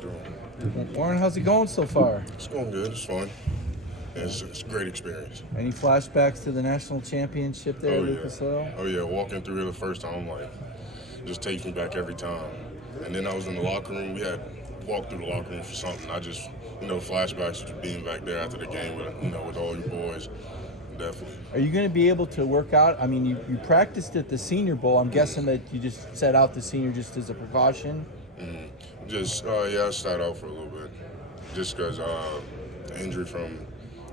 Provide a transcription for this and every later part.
doing? Warren, how's it going so far? It's going good. It's fun. It's a great experience. Any flashbacks to the national championship there at Lucas Oil? Oh, yeah. Walking through here the first time, just takes me back every time. And then I was in the locker room. We had walked through the locker room for something. I just, flashbacks to being back there after the game with all your boys. Definitely. Are you going to be able to work out? I mean, you practiced at the Senior Bowl. I'm guessing that you just set out the senior just as a precaution? Mm-hmm. I sat out for a little bit. Just because injury from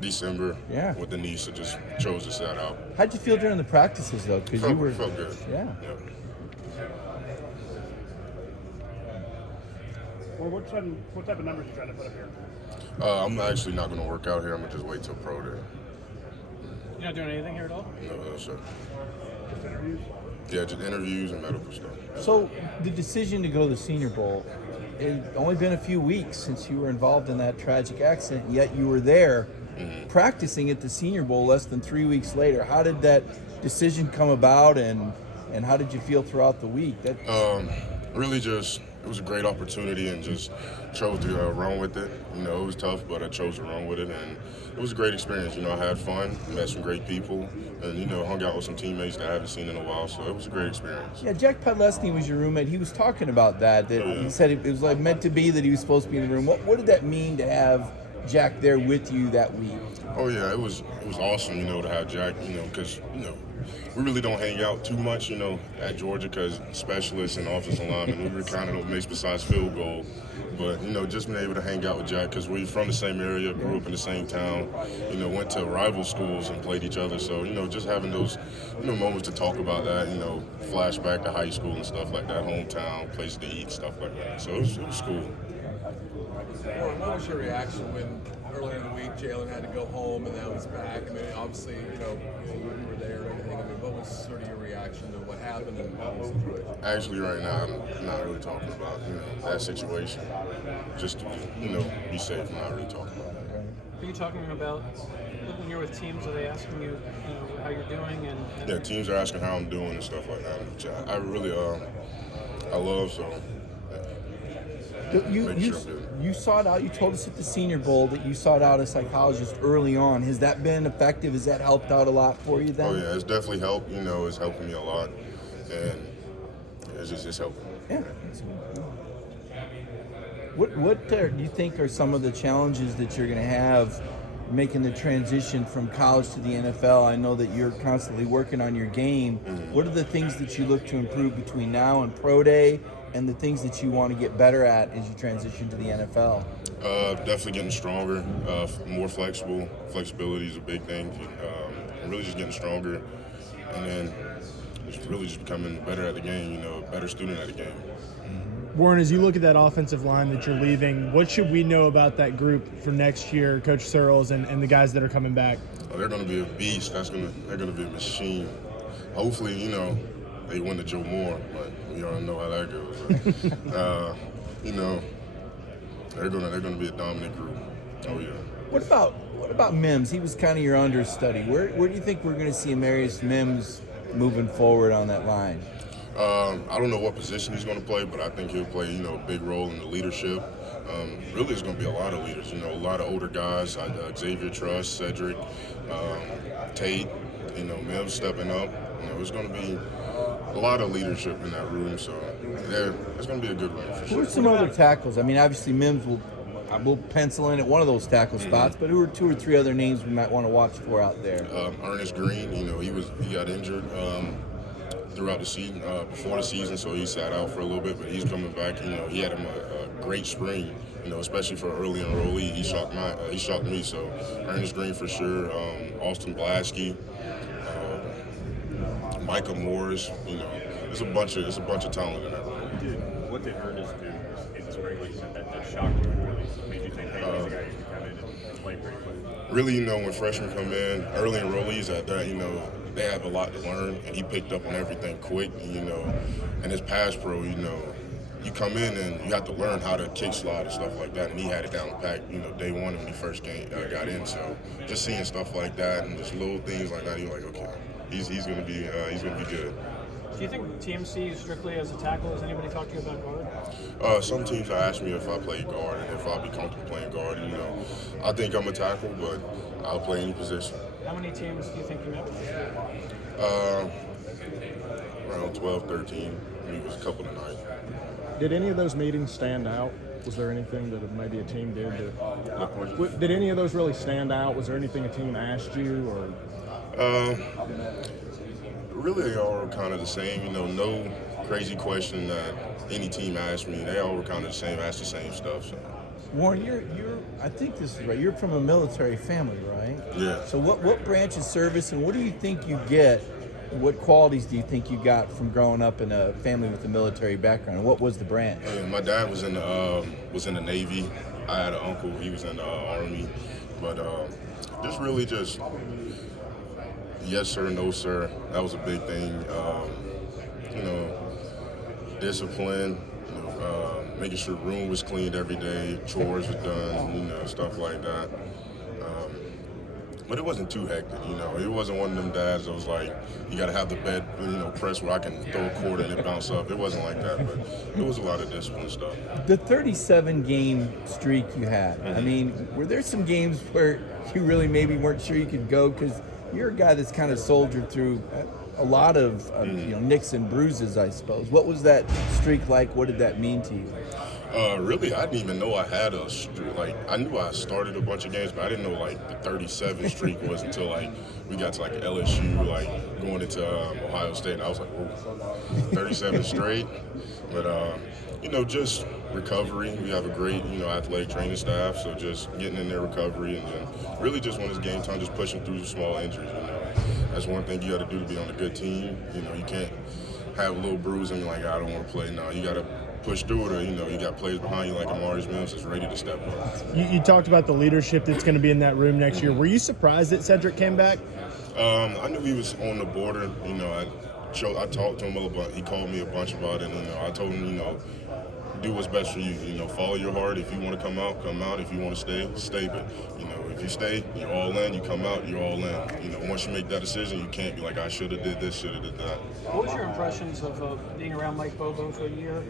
December with the knee, so just chose to sit out. How'd you feel during the practices, though? Because you were felt good. Yeah. Well, what type of numbers are you trying to put up here? I'm actually not going to work out here. I'm going to just wait till pro day. You're not doing anything here at all? No, sir. Just interviews? Yeah, just interviews and medical stuff. So the decision to go to the Senior Bowl, it's only been a few weeks since you were involved in that tragic accident, yet you were there practicing at the Senior Bowl less than 3 weeks later. How did that decision come about, and how did you feel throughout the week? Really just, it was a great opportunity and just chose to run with it. It was tough, but I chose to run with it, and it was a great experience. I had fun, met some great people, and, hung out with some teammates that I haven't seen in a while, so it was a great experience. Yeah, Jack Podlesny was your roommate. He was talking about that he said it was like meant to be that he was supposed to be in the room. What did that mean to have Jack there with you that week? Oh, yeah, it was awesome, to have Jack, because, we really don't hang out too much, at Georgia because specialists and offensive linemen, we were kind of no mix besides field goal. But, just being able to hang out with Jack because we're from the same area, grew up in the same town, went to rival schools and played each other. So, just having those, moments to talk about that, flashback to high school and stuff like that, hometown, place to eat, stuff like that. So it was cool. Warren, what was your reaction when earlier in the week Jalen had to go home and now he's back? I mean, obviously, you were there and everything. I mean, what was sort of your reaction to what happened and the situation? Actually, right now, I'm not really talking about, that situation. Just to, be safe. I'm not really talking about that. Are you talking about when you're with teams? Are they asking you, how you're doing? And yeah, teams are asking how I'm doing and stuff like that, which I really, I love. So. You sought out, you told us at the Senior Bowl that you sought out a psychologist early on. Has that been effective? Has that helped out a lot for you then? Oh, yeah, it's definitely helped. It's helping me a lot. And it's helping. Yeah. What do you think are some of the challenges that you're going to have making the transition from college to the NFL? I know that you're constantly working on your game. Mm-hmm. What are the things that you look to improve between now and Pro Day, and the things that you want to get better at as you transition to the NFL? Definitely getting stronger, more flexible. Flexibility is a big thing. Really just getting stronger, and then just becoming better at the game, a better student at the game. Warren, as you look at that offensive line that you're leaving, what should we know about that group for next year, Coach Searles and the guys that are coming back? Oh, they're going to be a beast. They're going to be a machine. Hopefully, they win the Joe Moore, but we all know how that goes. They're gonna be a dominant group. Oh yeah. What about Mims? He was kind of your understudy. Where do you think we're going to see Amarius Mims moving forward on that line? I don't know what position he's going to play, but I think he'll play a big role in the leadership. Really, there's going to be a lot of leaders. A lot of older guys, Xavier Truss, Cedric, Tate. Mims stepping up. It's going to be a lot of leadership in that room, so it's going to be a good room for sure. Who are some other tackles? I mean, obviously Mims will pencil in at one of those tackle spots, but who are 2 or 3 other names we might want to watch for out there? Ernest Green, he got injured throughout the season, before the season, so he sat out for a little bit, but he's coming back. He had him a great spring, especially for an early enrollee. He shocked me. So Ernest Green for sure, Austin Blasky. Micah Morris, there's a bunch of talent in that room. What did Ernest do in the spring, like you said, that shocked you, really made you think, hey, these guys can come in and play pretty quick? Really, when freshmen come in, early enrollees at that, they have a lot to learn, and he picked up on everything quick, and his pass pro, you come in and you have to learn how to kick slide and stuff like that, and he had it down pat, day one when he first got in. So just seeing stuff like that and just little things like that, you're like, okay, he's gonna be good. Do you think teams see you strictly as a tackle? Has anybody talked to you about guard? Some teams ask me if I play guard and if I'll be comfortable playing guard. I think I'm a tackle, but I'll play any position. How many teams do you think you met with this year? Around 12, 13. It was a couple tonight. Did any of those meetings stand out? Was there anything that maybe a team did? Did any of those really stand out? Was there anything a team asked you, or? Really, they all were kind of the same. No crazy question that any team asked me. They all were kind of the same, asked the same stuff. So. Warren, you're I think this is right. You're from a military family, right? Yeah. So what branch of service, and what do you think you get? What qualities do you think you got from growing up in a family with a military background? What was the branch? My dad was in the Navy. I had an uncle. He was in the Army. But just yes sir, no sir. That was a big thing. Discipline. Making sure the room was cleaned every day, chores was done, stuff like that. But it wasn't too hectic, It wasn't one of them dads that was like, you got to have the bed, pressed where I can throw a quarter and it bounce up. It wasn't like that, but it was a lot of discipline stuff. The 37-game streak you had, I mean, were there some games where you really maybe weren't sure you could go? Because you're a guy that's kind of soldiered through a lot of nicks and bruises, I suppose. What was that streak like? What did that mean to you? Really, I didn't even know I had a streak. I knew I started a bunch of games, but I didn't know the 37 streak was until we got to LSU, going into Ohio State, and I was like, oh, 37 straight. But just recovery. We have a great athletic training staff, so just getting in their recovery, and then really just when it's game time, just pushing through small injuries. That's one thing you got to do to be on a good team. You can't have a little bruise and be like, I don't want to play. No, you got to push through it, or you got players behind you like Amari's Mills that's ready to step up. You talked about the leadership that's going to be in that room next year. Were you surprised that Cedric came back? I knew he was on the border. I talked to him a little bit. He called me a bunch about it. And, I told him, do what's best for you. Follow your heart. If you want to come out, come out. If you want to stay, stay. But if you stay, you're all in. You come out, you're all in. Once you make that decision, you can't be like, I should have did this, should have did that. What was your impressions of being around Mike Bobo for a year?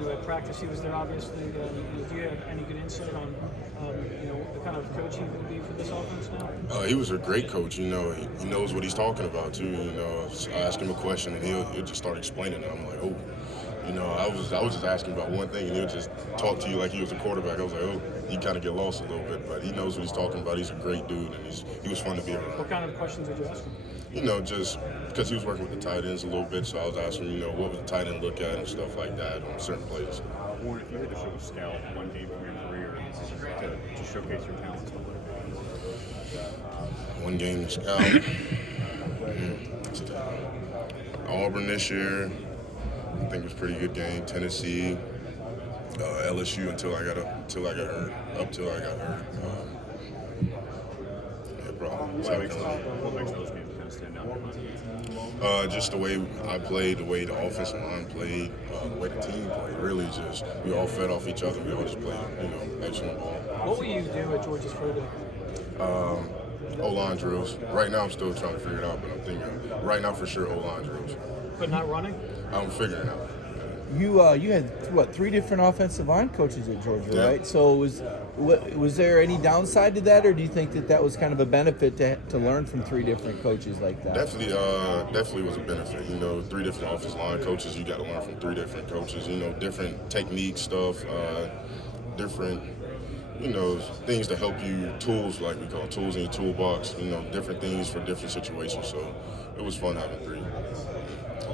You had practice. He was there, obviously. Do you have any good insight on the kind of coach he would be for this offense now? He was a great coach. He knows what he's talking about too. I ask him a question and he'll just start explaining it. I'm like, oh. I was just asking about one thing, and he'll just talk to you like he was a quarterback. I was like, oh, you kind of get lost a little bit, but he knows what he's talking about. He's a great dude, and he was fun to be around. What kind of questions did you ask him? Just because he was working with the tight ends a little bit, so I was asking, what would the tight end look at and stuff like that on certain plays. Warren, if you had to show a scout one game from your career to showcase your talents, one game to scout. Auburn this year. I think it was a pretty good game. Tennessee, LSU until I got hurt. Yeah, probably. What makes those games kind of stand out? Just the way I played, the way the offensive line played, the way the team played. Really, just we all fed off each other. We all just played, excellent ball. What will you do at Georgia's Florida? O-line drills. Right now, I'm still trying to figure it out, but I'm thinking right now for sure O-line drills. But not running? I'm figuring it out. You had 3 different offensive line coaches at Georgia, Yeah. right? So was there any downside to that, or do you think that was kind of a benefit to learn from 3 different coaches like that? Definitely was a benefit. 3 different offensive line coaches. You got to learn from 3 different coaches. Different technique stuff, different things to help you, tools like we call it, tools in your toolbox. Different things for different situations. So it was fun having 3.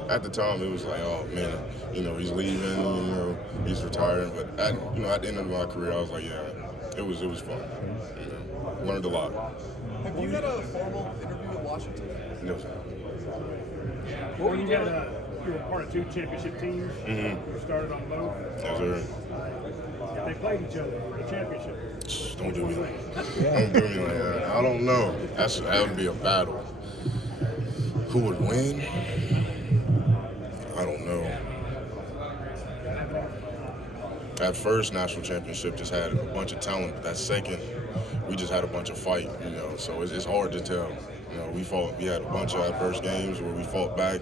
At the time, it was like, oh man, he's leaving, he's retiring. But at the end of my career, I was like, yeah, it was fun. Learned a lot. Have you had a formal interview with Washington? No, sir. What were you doing? You were part of 2 championship teams. Mm-hmm. You started on both. Yes, sir. If they played each other for the championship, Don't do me like that. Don't do me like that. I don't know. That would be a battle. Who would win? I don't know. At first, national championship just had a bunch of talent, but that second, we just had a bunch of fight, so it's hard to tell. We had a bunch of adverse games where we fought back.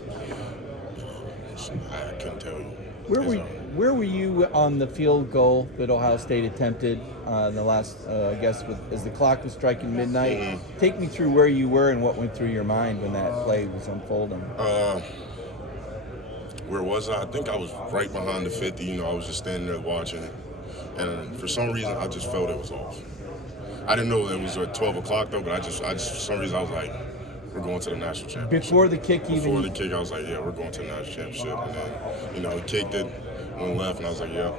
I couldn't tell you. Where were you on the field goal that Ohio State attempted in the last, as the clock was striking midnight? Mm-hmm. Take me through where you were and what went through your mind when that play was unfolding. Where was I? I think I was right behind the 50. I was just standing there watching it. And for some reason, I just felt it was off. I didn't know it was at 12 o'clock, though, but I just for some reason, I was like, we're going to the national championship. Before the kick Before the kick, I was like, yeah, we're going to the national championship. And then, he kicked it, went left, and I was like, yeah.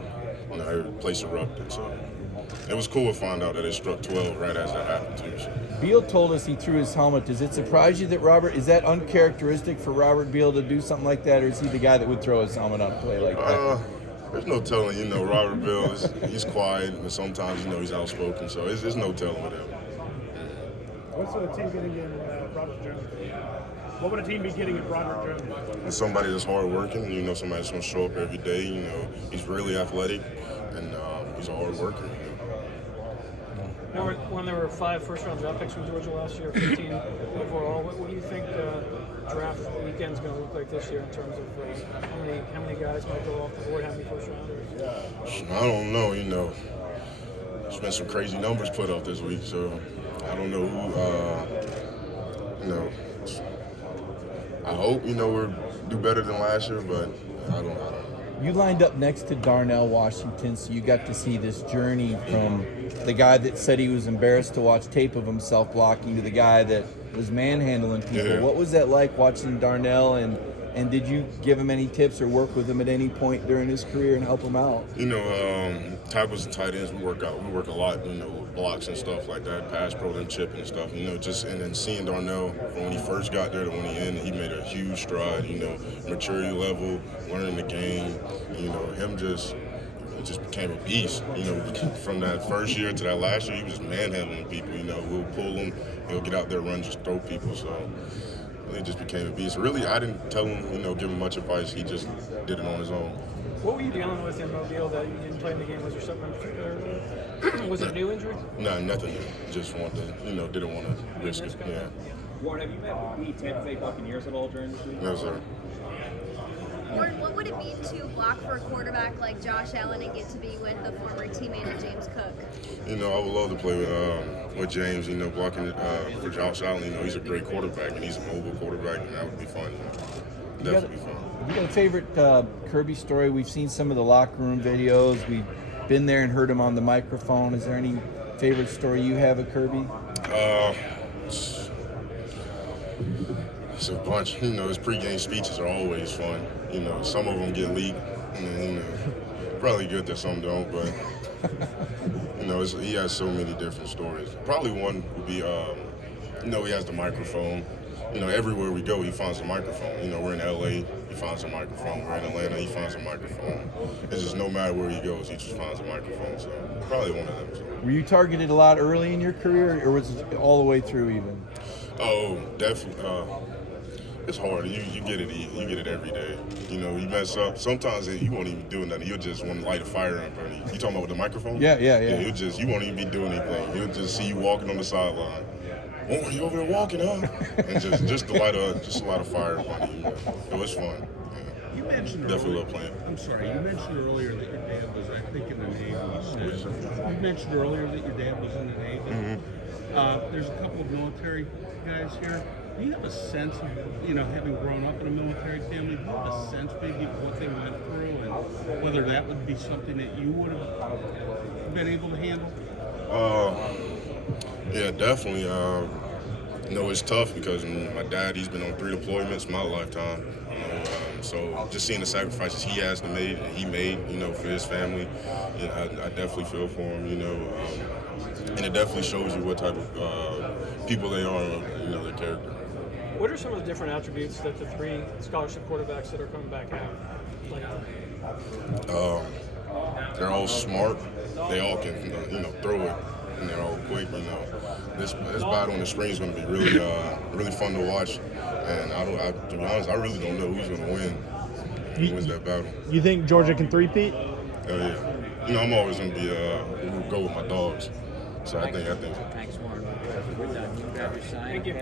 Every place erupted. So it was cool to find out that it struck 12 right as that happened, too. So. Beal told us he threw his helmet. Does it surprise you that is that uncharacteristic for Robert Beal to do something like that, or is he the guy that would throw his helmet on a play like that? There's no telling, Robert Beal, he's quiet, and sometimes, he's outspoken, so there's no telling with him. What's the team getting in Robert Jones? What would a team be getting in Robert Jones? And somebody that's hardworking, somebody that's going to show up every day, he's really athletic, and he's a hard worker. When there were 5 first-round draft picks from Georgia last year, 15 overall, what do you think draft weekend's going to look like this year in terms of how many guys might go off the board, how many first-rounders? I don't know, There's been some crazy numbers put up this week, so I don't know who, I hope, we'll do better than last year, but I don't know. You lined up next to Darnell Washington, so you got to see this journey from the guy that said he was embarrassed to watch tape of himself blocking to the guy that was manhandling people. Yeah. What was that like watching Darnell, and did you give him any tips or work with him at any point during his career and help him out? Tackles and tight ends, we work a lot, blocks and stuff like that, pass pro and chipping and stuff, and then seeing Darnell from when he first got there to when he ended, he made a huge stride, maturity level, learning the game, him just became a beast, from that first year to that last year, he was just manhandling people, we'll pull him, he'll get out there, run, just throw people, so he just became a beast. Really, I didn't tell him, give him much advice, he just did it on his own. What were you dealing with in Mobile that you didn't play in the game? Was there something in particular? Was it a new injury? No, nothing new. Just wanted to, didn't want to risk it. Yeah. Ward, have you met any Tampa Bay Buccaneers at all during this week? No, sir. Ward, what would it mean to block for a quarterback like Josh Allen and get to be with the former teammate of James Cook? I would love to play with James, blocking for Josh Allen. He's a great quarterback, and he's a mobile quarterback, and that would be fun. Definitely fun. You got a favorite Kirby story? We've seen some of the locker room videos. We've been there and heard him on the microphone. Is there any favorite story you have of Kirby? It's a bunch. His pregame speeches are always fun. Some of them get leaked, and probably good that some don't. But he has so many different stories. Probably one would be, he has the microphone. Everywhere we go, he finds a microphone. We're in LA, he finds a microphone. We're in Atlanta, he finds a microphone. It's just no matter where he goes, he just finds a microphone. So probably one of them. So. Were you targeted a lot early in your career, or was it all the way through even? Oh, definitely. It's hard. You get it. You get it every day. You mess up. Sometimes you won't even do nothing. You'll just want to light a fire in front of you. You talking about with the microphone? Yeah. You won't even be doing anything. He'll just see you walking on the sideline. Oh, you over there walking, huh? And just to light a fire in front of you. It was fun. Yeah. You mentioned definitely love playing. I'm sorry. You mentioned earlier that your dad was, I think, in the Navy. You mentioned earlier that your dad was in the Navy. Mm-hmm. There's a couple of military guys here. Do you have a sense of, having grown up in a military family, do you have a sense maybe of what they went through and whether that would be something that you would have been able to handle? Yeah, definitely. It's tough because my dad, he's been on 3 deployments my lifetime. So just seeing the sacrifices he made, for his family, I definitely feel for him, and it definitely shows you what type of people they are, their character. What are some of the different attributes that the 3 scholarship quarterbacks that are coming back have? They're all smart. They all can, throw it, and they're all quick. This battle on the screen is going to be really fun to watch. And to be honest, I really don't know who's going to win. Who wins that battle? You think Georgia can three-peat? Oh yeah. I'm always going to be go with my Dawgs. So I think. Thanks, Warren. We're done. You grab your sign. Thank you.